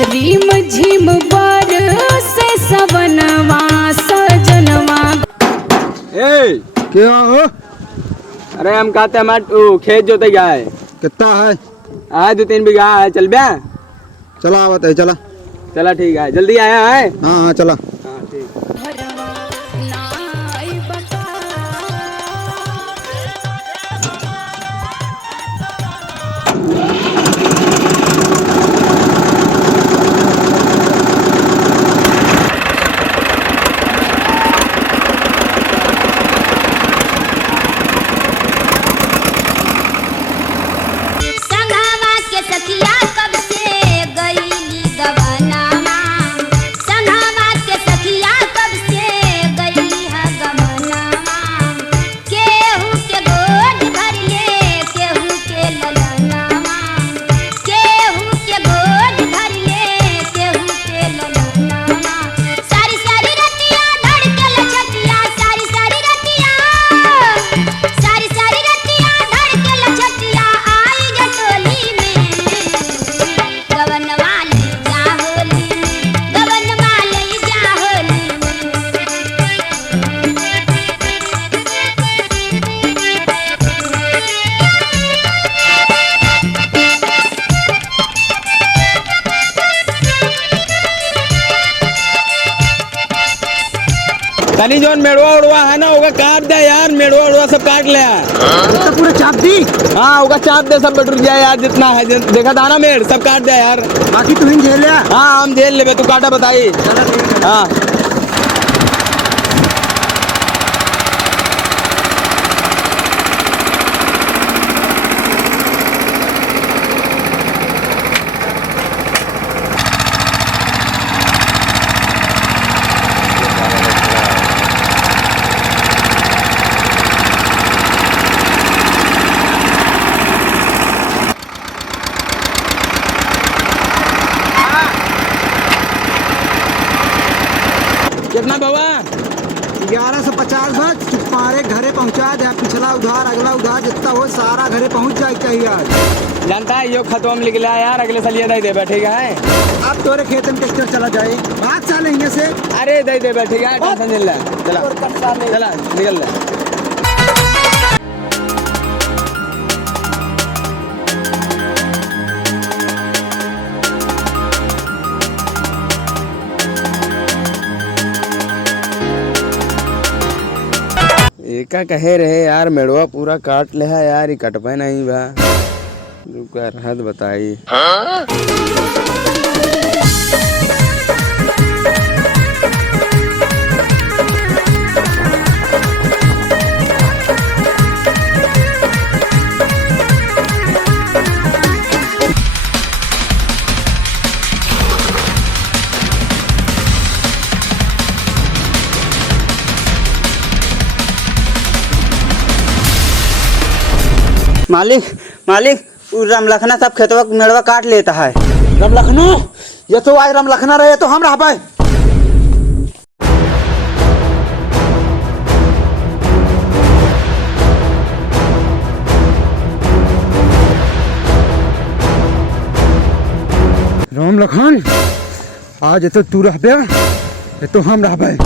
रीम झिम बरसे सवनवा सजनवा। ए क्या हो? अरे हम कहते हैं खेत जोते गया है। कितना है? 2-3 बीघा है। चल बे। चला आवत है, चला चला ठीक है, जल्दी आया है। हाँ हाँ चला। हाँ ठीक। तनी जोन मेड़वा उड़वा है ना, होगा काट दे यार। मेड़वा उड़वा सब काट ले। तो पूरा चाप दी। हाँ होगा चाप दे, सब बटुर जाए यार। जितना है देखा था ना मेड़, सब काट दे यार। बाकी तू ही झेल ले। हाँ हम झेल ले, तू काटा बताई। हाँ कितना बाबा? 1150 बस। तुम्हारे घरे पहुंचा दे। पिछला उधार अगला उधार जितना हो सारा घरे पहुंच जाए चाहिए आज। जानता है यो खतम लिख लिया यार, अगले साल ये दे दे बैठेगा है। अब तोरे खेत में ट्रैक्टर चला जाए। बात साल यहाँ से। अरे दे दे बैठेगा, टेंशन नहीं ले। चला चला निकल ले। एका कहे रहे यार, मेड़वा पूरा काट ले है यार। ये कटपे नहीं बा, रुकर हद बताई। मालिक मालिक, रामलखना सब खेतवा मेड़वा काट लेता है। रामलखना? ये तो आज रामलखना रहे तो हम रह पाए। रामलखन आज ये तो तू रह पे, ये तो हम रह पाए।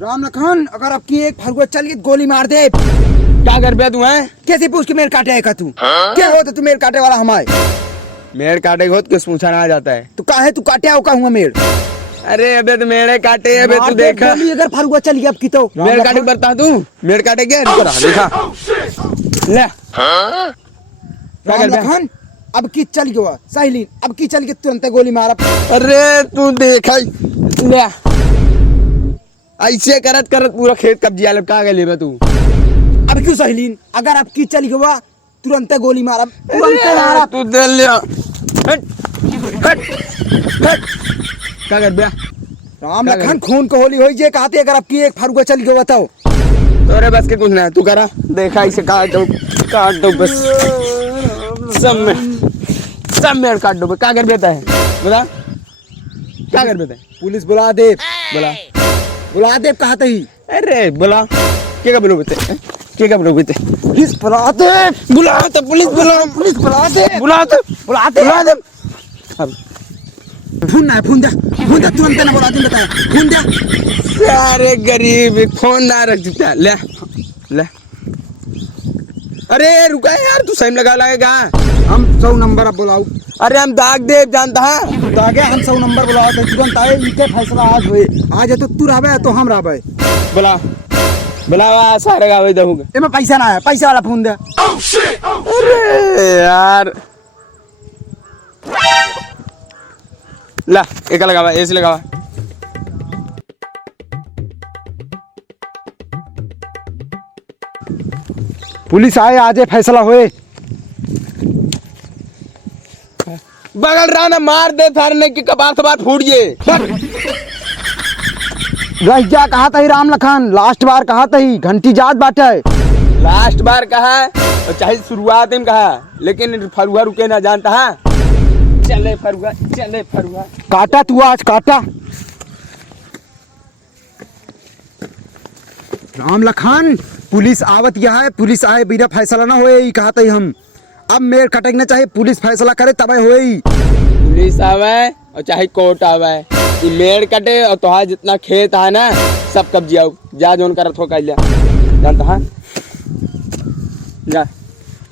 रामलखन अगर आपकी एक फरगुआ चल गोली मार दे। क्या कर पे तू है? कैसे पूछ के मेरे काटे है का तू? क्या हो तो तू मेरे काटे वाला हमारे? मेड़ काटे हो तो किस पूछा ना आ जाता है। तू काहे तू काटे हो कहूँगा मेड़? अरे अबे तो मेरे काटे अबे तू देखा। गोली अगर फरगुआ चल गया अब की तो मेड़ काटे बरता तू, मेड़ काटे क्या देखा ले। रामलखन अब की चल गया सही, अब की चल के तुरंत गोली मारा। अरे तू देखा ले, ऐसे करत करत पूरा खेत कब्जिया लब का गए तू। अब क्यों सहीलीन? अगर अब की चल गया तुरंत गोली मारा, तुरंत मारा। तू दे लिया। हट हट हट क्या कर दिया? रामलखन खून को होली हो जे कहते अगर अब की एक फरगुआ चल गया बताओ। तोरे बस के कुछ नहीं, तू करा देखा इसे काट दो बस। सब मेड़ काट दो। क्या कर देता है बता, क्या कर देता है? पुलिस बुला दे, बोला बुला दे कहते ही। अरे बोला क्या का बोलोगे क्या का बोलोगे पुलिस बुलाते बुलाते पुलिस बुलाओ पुलिस बुलाते बुलाते बुलाते बुलाते फोन ना फोन दे तुरंत ना बुलाते बताया फोन दे। सारे गरीब फोन ना रख देता ले ले। अरे रुका यार तू सही लगा लगेगा। हम 100 नंबर अब बुलाओ। अरे हम दाग दे जानता है तो आगे हम 100 नंबर बुलाओ तो तुरंत आए इनके फैसला आज हुए। आज है तो तू रहबे तो हम रहबे। बुला बुलावा सारे गावे दूंगा। एमे पैसा ना है पैसा वाला फोन दे। अरे यार ला एक लगावा ऐसे लगावा। पुलिस आए आज फैसला हुए। बगल रहा ना मार दे थारने की कबार सबार फूट गए। गैया कहा था राम लखन लास्ट बार कहा था घंटी जात बाटे। लास्ट बार कहा और चाहे शुरुआत में कहा लेकिन फरुआ रुके ना जानता है। चले फरुआ काटा तू आज काटा। राम लखन पुलिस आवत यह है पुलिस आए बिना फैसला ना होए कहा था हम। अब मेरे कटक ना चाहे पुलिस फैसला करे तब होए। पुलिस आवे और चाहे कोर्ट आवे ये मेड़ कटे और तुहार जितना खेत है ना सब कब्जियाओ जा जोन करत हो कइले जानता है जा।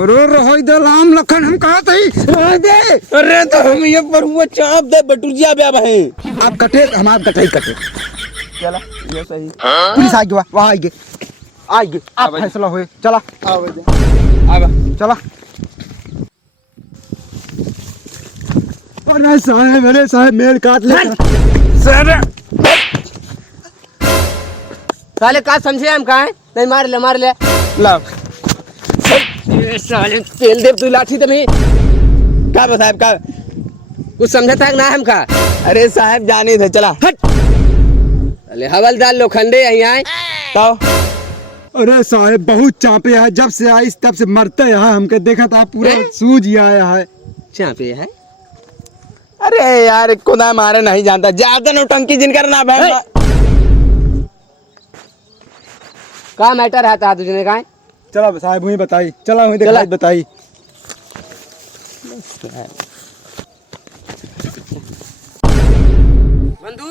रोई दे राम लखन हम कहा था दे। अरे तो हम ये पर हुआ चाप दे बटुरिया बे भाई। आप कटे हमार कटे कटे। चला ये सही। पुलिस आ गया वहां आ गए आप फैसला हुए चला आवा चला। अरे साहब मेरे साहब मेल काट ले सर साले का समझे हम कहा है नहीं मार ले ला ये साले तेल दे तू लाठी तमें का साहब का कुछ समझता है ना हम का। अरे साहब जाने थे चला हट अरे हवलदार लोखंडे यहीं आए तो अरे साहब बहुत चापे है जब से आई तब से मरते है हमके देखा था पूरा सूझ आया है। चापे है अरे यार को ना मारे नहीं जानता ज्यादा नौटंकी जिनकर ना भाई का मैटर है था तुझने कहा चला साहब वही बताई चला वही देखा बताई। बंधु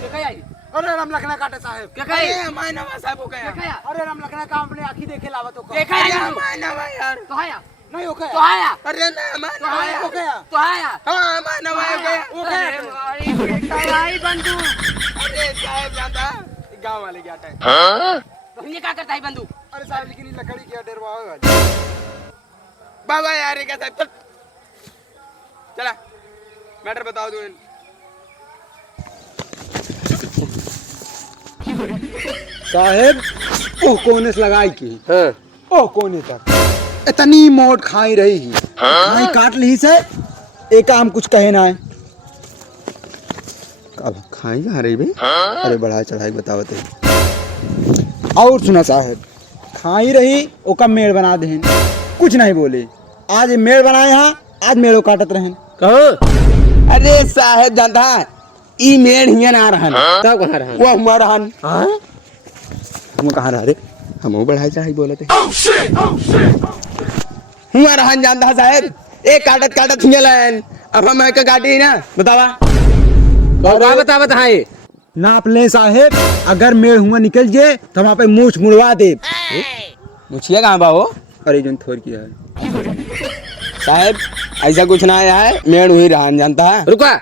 क्या कहा अरे राम लखना काटे साहब क्या कहा मायना साहब को क्या कहा अरे राम लखना का अपने आंखी देखे लावा तो देखा है मायना यार तो आया नहीं हो तो आया अरे ना मायना हो गया तो आया हां मायना हो गया अरे मारी बेटा भाई बंधु अरे साहब जानता गांव वाले क्या टाइम तो ये क्या करता है बंधु। अरे साहब लेकिन लकड़ी की डरवा होगा बाबा यार ये क्या साहब चला मैटर बताओ तू। साहब ओ कोने से लगाई की हां ओ कोने तक इतनी मोट खाई रही ही नहीं काट ली से एक हम कुछ कहे ना है। अब खाई आ रही भाई। अरे बढ़ा चढ़ाई बतावते और सुना साहब खाई रही ओका मेड़ बना दे कुछ नहीं बोले आज मेड़ बनाए यहाँ आज मेड़ो काटत रहे कहो अरे साहब जानता ई मेड़ हिया ना रहन तब कहां रहा वो हमारा रहन हां हम कहाँ रह रे हम बढ़ाई चाहे बोले थे हमारा रहन जानता साहब एक काटत हिया लाइन अब हम का काटी ना बतावा का बता है नाप ले साहेब अगर मेड़ हुआ निकल जाए तो वहाँ पे मूछ मुड़वा दे। मुछिया कहाँ बा हो अरे जो थोड़ किया है साहब ऐसा कुछ ना आया है मेड़ हुई रहन जानता है। रुका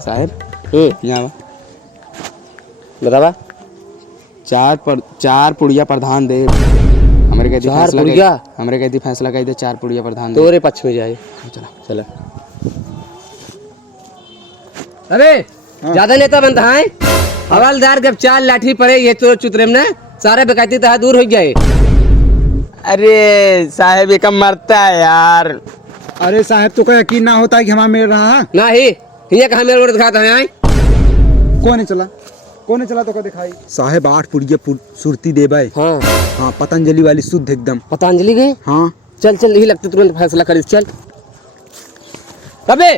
साहब यहाँ बतावा चार पुड़िया प्रधान दे हमारे कहती चार फैसला पुड़िया? हमारे कहती फैसला कही दे 4 पुड़िया प्रधान दे। तोरे पक्ष में जाए चला चला अबे ज्यादा नेता बनता है हवलदार जब 4 लाठी पड़े ये तो चुतरेम ना सारे बेकायती तहा दूर हो जाए। अरे साहब ये कम मरता है यार। अरे साहब तो कोई यकीन ना होता है कि हमारा मेड़ रहा ना ही ये कहा मेरे को दिखाता है कौन है चला कौन चला तो का दिखाई साहेब 8 पुड़िया सुरती दे भाई। हाँ हाँ पतंजलि वाली शुद्ध एकदम। पतंजलि गए। हाँ चल चल, यही लगता तुरंत फैसला करिस। चल अबे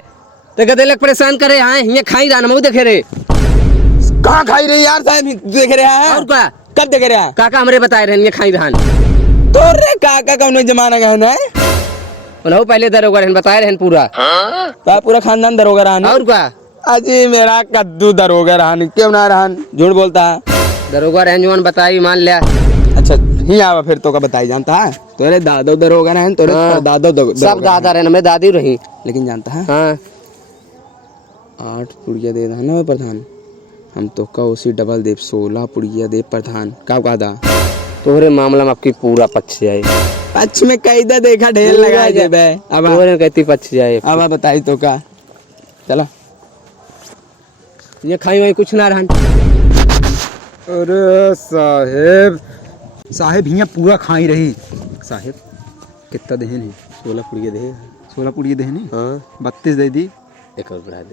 ते गदे लग परेशान करे आए ये खाई रान मऊ देखे रे। कहाँ खाई रही यार साहब, देख रहे हैं और का कब देख रहे हैं? काका हमरे बताए रहे ये खाई रहन। तो रे काका कौन जमाना का है उन्हों पहले दरोगा रहन बताए रहन पूरा। तो पूरा खानदान दरोगा रहन। और का अजी मेरा कद्दू दरोगा रहन, क्यों ना रहन, झूठ बोलता है। दरोगा रहन जुआन बताई मान लिया। अच्छा ही आवा फिर तो का बताई जानता है, तोरे दादो दरोगा रहन, तोरे हाँ। दादो सब दादा रहन, मैं दादी रही। लेकिन जानता है हाँ 8 पुड़िया दे रहा ना प्रधान, हम तो का उसी डबल देव 16 पुड़िया दे प्रधान। का दा तोहरे मामला में आपकी पूरा पक्ष जाए। पक्ष में कैदा देखा ढेर लगा दे बे। अब तोहरे कहती पक्ष जाए। अब बताई तो का चला ये खाई वही कुछ ना रहन। अरे साहेब हियाँ पूरा खाई रही। साहेब कितना देहन है? 16 पुड़िया दे। 16 पुड़िया देहन है। हाँ 32 दे दी। एक और बढ़ा दे।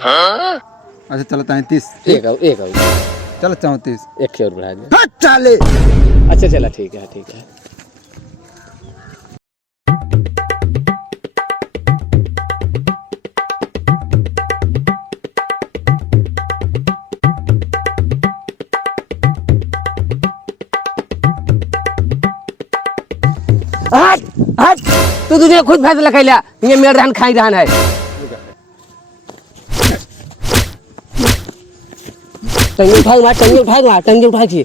अच्छा चलो 33। एक और चलो 34। एक और बढ़ा दे। चले अच्छा चला ठीक है ठीक है। हट हट, तू तुझे खुद फैसला कर लिया ये मेरे रहन खाई रहन है। टंगी उठाई मार, टंगी उठाई मार, टंगी उठाई थी।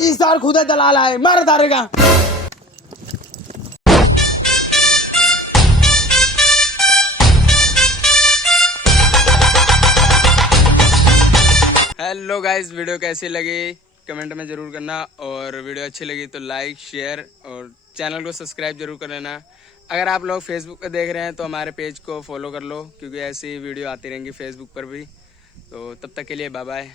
इस साल खुदा दलाल आए मार दारेगा। हेलो गाइस, वीडियो कैसी लगी कमेंट में ज़रूर करना, और वीडियो अच्छी लगी तो लाइक शेयर और चैनल को सब्सक्राइब जरूर कर लेना। अगर आप लोग फेसबुक पे देख रहे हैं तो हमारे पेज को फॉलो कर लो, क्योंकि ऐसी वीडियो आती रहेंगी फेसबुक पर भी। तो तब तक के लिए बाय बाय।